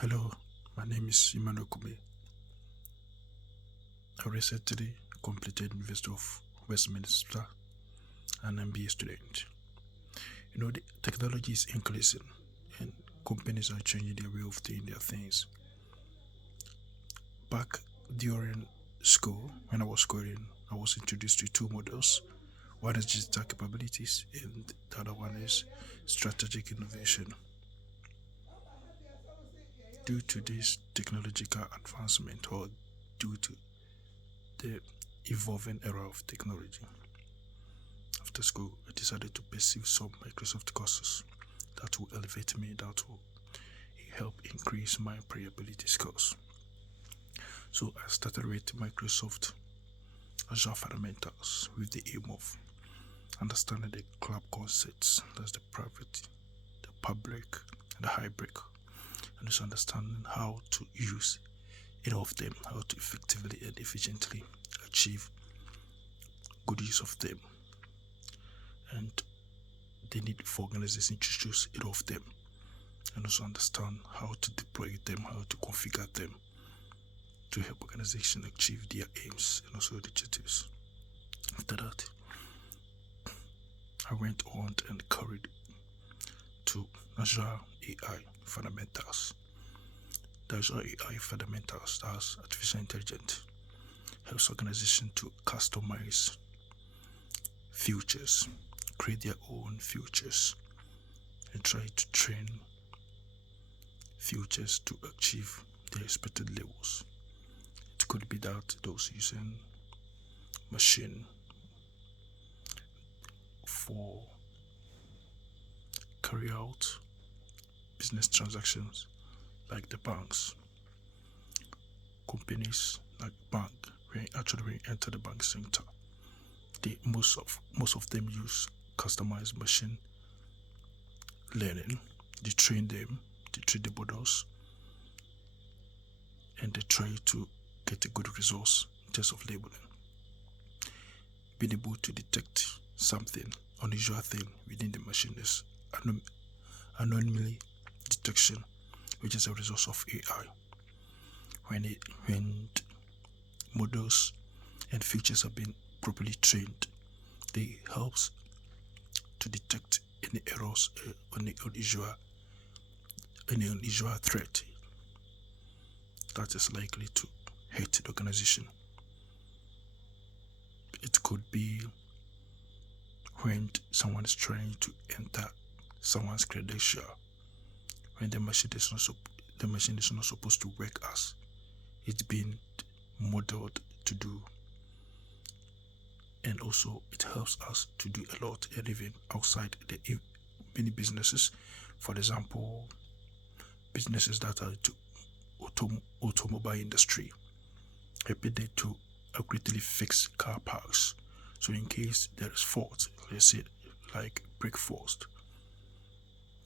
Hello, my name is Emmanuel Kume. I recently completed University of Westminster, an MBA student. The technology is increasing and companies are changing their way of doing their things. Back during school, when I was schooling, I was introduced to two models. One is digital capabilities and the other one is strategic innovation. Due to this technological advancement or due to the evolving era of technology, after school, I decided to pursue some Microsoft courses that will elevate me, that will help increase my employability skills. So I started with Microsoft Azure Fundamentals with the aim of understanding the cloud concepts, that's the private, the public, and the hybrid, and also understanding how to use any of them, how to effectively and efficiently achieve good use of them, and the need for organizations to choose any of them, and also understand how to deploy them, how to configure them to help organizations achieve their aims and also objectives. After that, I went on and carried to Azure AI Fundamentals. The Azure AI Fundamentals, that's artificial intelligence, helps organizations to customize futures, create their own futures, and try to train futures to achieve their expected levels. It could be that those using machine for carry out business transactions like the banks, companies like bank, when we enter the bank center, most of them use customized machine learning. They train the models, and they try to get a good results in terms of labeling. Being able to detect something, unusual thing within the machine is anomaly detection, which is a result of AI. When models and features have been properly trained, they helps to detect any errors, any unusual threat that is likely to hurt the organization. It could be when someone is trying to enter someone's credential, when the machine is not supposed to work as it's been modeled to do. And also it helps us to do a lot, and even outside the many businesses. For example, businesses that are to automobile industry, helping them to accurately fix car parks. So in case there is fault, let's say like brake fault,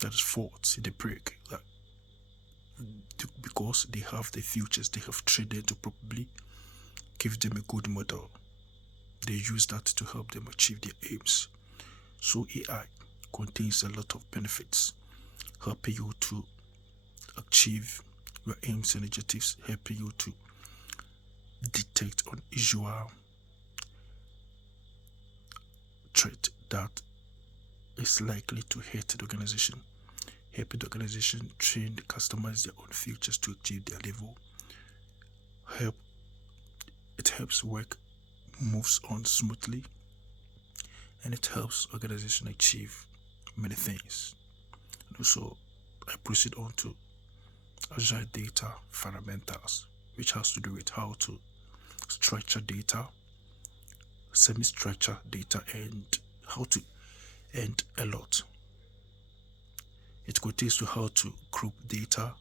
there is fault in the brake, because they have the features, they have trained them to probably give them a good model. They use that to help them achieve their aims. So AI contains a lot of benefits, helping you to achieve your aims and objectives, helping you to detect unusual threat that is likely to hurt the organization, helping the organization train, customize their own features to achieve their level. It helps work moves on smoothly, and it helps organization achieve many things. And also, I proceed on to Azure Data Fundamentals, which has to do with how to structure data, semi-structure data, and how to and a lot. It contains to how to group data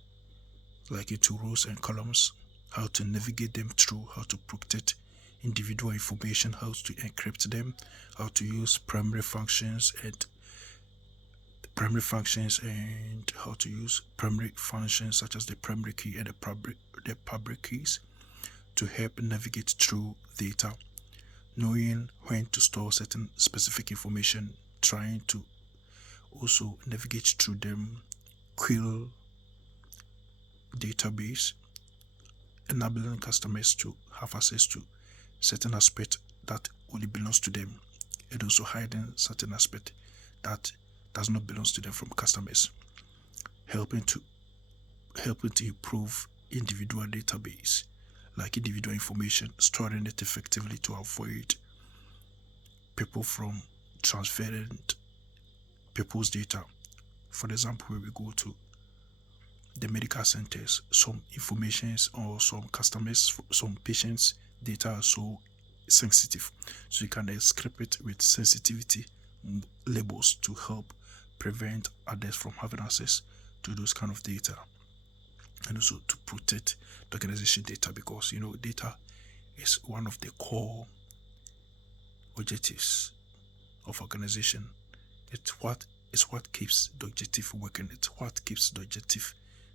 like into rows and columns, how to navigate them through, how to protect individual information, how to encrypt them, how to use primary functions and how to use primary functions such as the primary key and the public keys to help navigate through data, knowing when to store certain specific information, trying to also navigate through them, query database, enabling customers to have access to certain aspect that only belongs to them, and also hiding certain aspect that does not belong to them from customers, helping to improve individual database, like individual information, storing it effectively to avoid people from transferring people's data. For example, when we go to the medical centers, some informations or some customers, some patients' data are so sensitive, so you can script it with sensitivity labels to help prevent others from having access to those kind of data, and also to protect the organization data, because data is one of the core objectives of organization. It's what keeps the objective working. It's what keeps the objective,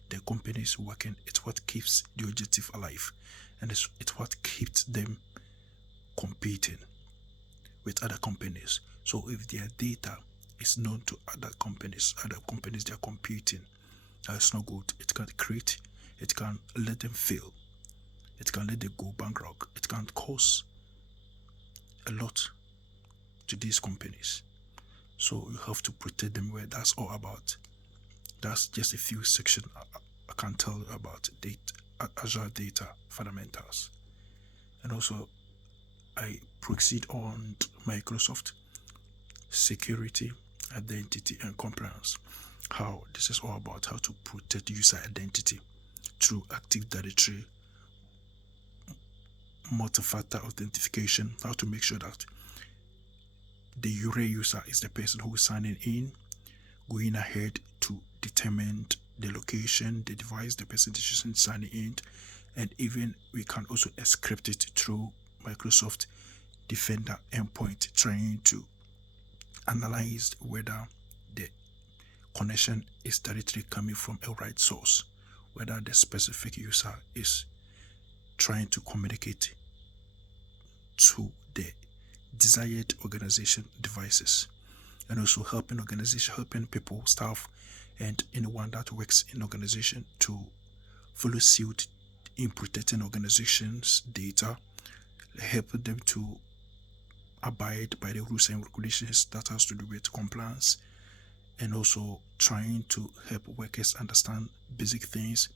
the companies working. It's what keeps the objective alive, and it's what keeps them competing with other companies. So if their data is known to other companies they are competing, that's not good. It can let them fail. It can let them go bankrupt. It can cause a lot to these companies. So you have to protect them. Where that's all about. That's just a few sections I can tell you about Azure data fundamentals. And also I proceed on Microsoft security, identity, and compliance. How this is all about how to protect user identity through Active Directory, multi-factor authentication, how to make sure that the real user is the person who is signing in, going ahead to determine the location, the device, the person is signing in, and even we can also encrypt it through Microsoft Defender endpoint, trying to analyze whether the connection is directly coming from a right source, whether the specific user is trying to communicate to the desired organization devices, and also helping people, staff, and anyone that works in organization to follow suit in protecting organizations' data, helping them to abide by the rules and regulations that has to do with compliance, and also trying to help workers understand basic things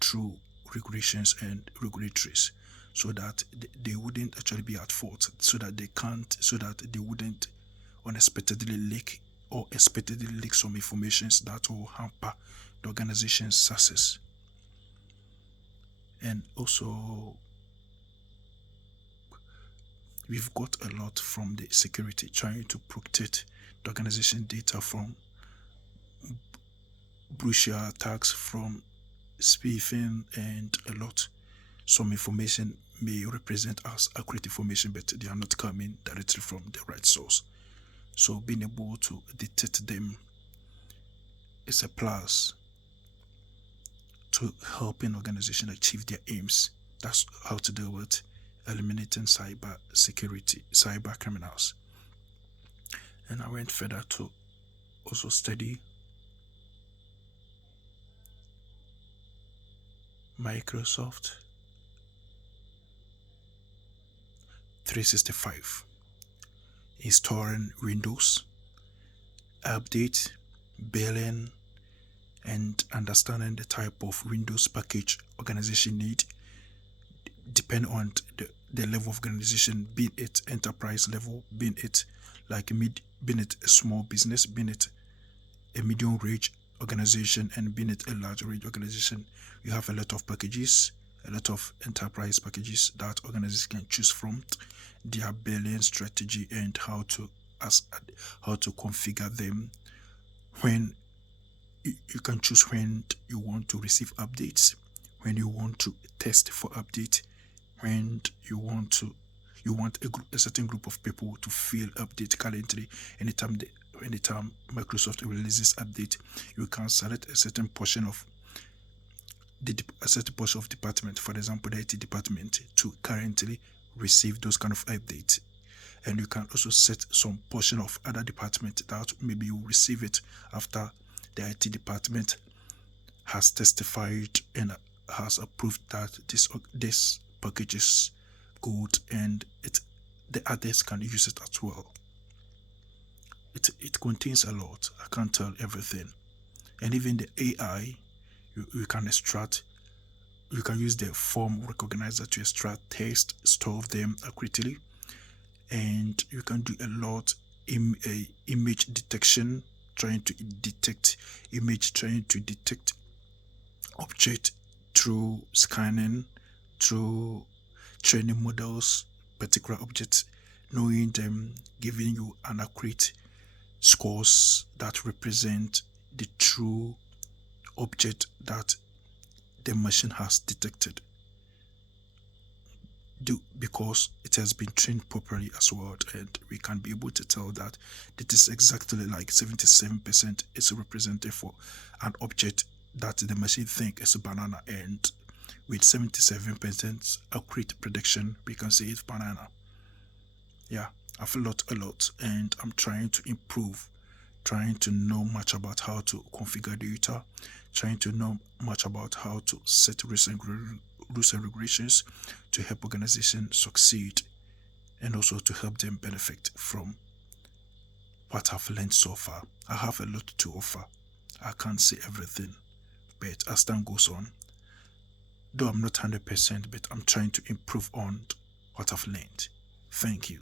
through regulations and regulatories, so that they wouldn't actually be at fault, so that they wouldn't unexpectedly leak some information that will hamper the organization's success. And also we've got a lot from the security, trying to protect the organization data from brutal attacks, from spoofing, and a lot. Some information may represent as accurate information, but they are not coming directly from the right source. So being able to detect them is a plus to helping organization achieve their aims. That's how to deal with eliminating cyber criminals. And I went further to also study Microsoft 365, installing Windows, update, billing, and understanding the type of Windows package organization need, depend on the level of organization, be it enterprise level, be it being it a small business, being it a medium range organization, and being it a large range organization. You have a lot of packages, a lot of enterprise packages that organizations can choose from, their billing strategy, and how to configure them. When you can choose when you want to receive updates, when you want to test for update, when you want a certain group of people to feel update currently. Anytime Microsoft releases update, you can select a certain portion of department, for example the IT department, to currently receive those kind of updates. And you can also set some portion of other department that maybe you receive it after the IT department has testified and has approved that this package is good, and the others can use it as well. It contains a lot. I can't tell everything. And even the AI, you can extract, you can use the form recognizer to extract text, store them accurately, and you can do a lot in image detection, trying to detect image, trying to detect object through scanning, through training models, particular objects, knowing them, giving you an accurate scores that represent the true object that the machine has detected, because it has been trained properly as well, and we can be able to tell that it is exactly like 77% is represented for an object that the machine think is a banana, and with 77% accurate prediction we can say it's banana. Yeah, I've learned a lot, and I'm trying to improve, trying to know much about how to configure data, trying to know much about how to set rules and regulations to help organizations succeed, and also to help them benefit from what I've learned so far. I have a lot to offer. I can't say everything, but as time goes on, though I'm not 100%, but I'm trying to improve on what I've learned. Thank you.